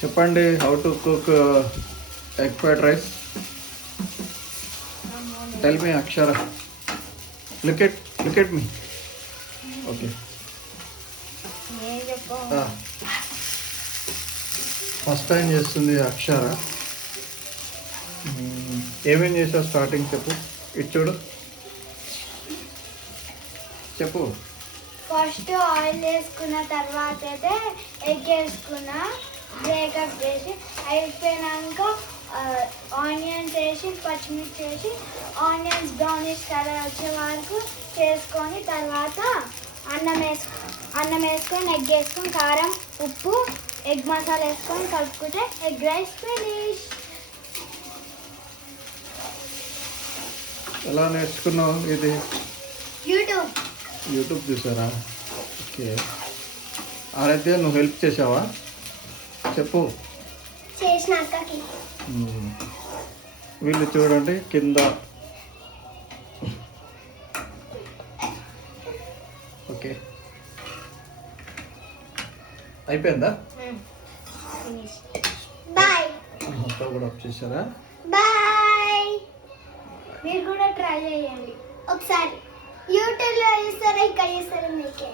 చెప్పండి, how to cook egg fried rice. Tell me Akshara. Look at me. Okay, first time చేస్తుంది అక్షర. ఏమేం చేసావు starting చెప్పు. ఇటు చూడు, చెప్పు. ఫస్ట్ ఆయిల్ వేసుకున్న తర్వాత అయితే ఎగ్ వేసుకున్నా, బ్రేకప్ చేసి అయిపోయినాక ఆనియన్స్ వేసి పచ్చిమిర్చి వేసి ఆనియన్స్ బ్రౌనిష్ కలర్ వచ్చే వరకు చేసుకొని తర్వాత అన్నం వేసుకొని ఎగ్ వేసుకొని కారం ఉప్పు ఎగ్ మసాలా వేసుకొని కలుపుకుంటే ఎగ్ రైస్ ఫినిష్. ఎలా నేర్చుకున్నావు ఇది? యూట్యూబ్ చూసారా? ఓకే. ఆరైతే నువ్వు హెల్ప్ చేసావా? చెప్పు. చేసినాక వీళ్ళు చూడండి కింద. ఓకే, అయిపోయిందా? బాయ్. మొత్తం కూడా ఆఫ్ చేశారా? బాయ్. మీరు కూడా ట్రై చేయండి ఒకసారి. యూట్యూబ్లో చూస్తారా, ఇక్కడ చూస్తారా మీకే.